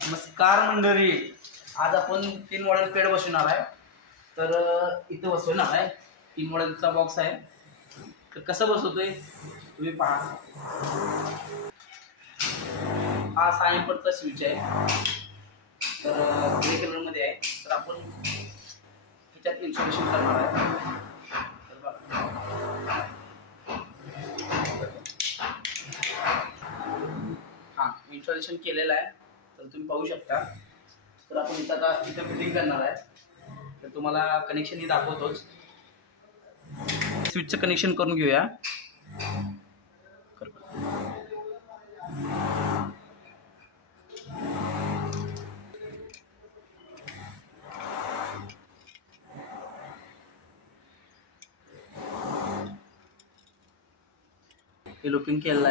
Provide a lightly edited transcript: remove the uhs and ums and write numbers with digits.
नमस्कार मंडळी, आज आपण 3 मॉडेल पेड बसवणार आहे. तर इथं बसवणार आहे 3 मॉडेलचा बॉक्स आहे. तर कसं बसवतोय तुम्ही पहा. हा 6 एम्परचा स्विच आहे. तर ग्रे कलरमध्ये आहे. तर आपण ह्याच्यात इन्स्टॉलेशन करणार आहे. तर बघा, हां इन्स्टॉलेशन केलेलं आहे. तर तुम्ही पाहू शकता. तर आपण इथं फिटिंग करणार आहे. तर तुम्हाला कनेक्शन ही दाखवतोच. स्विचचं कनेक्शन करून घेऊया. हे लुपिंग केलेलं आहे.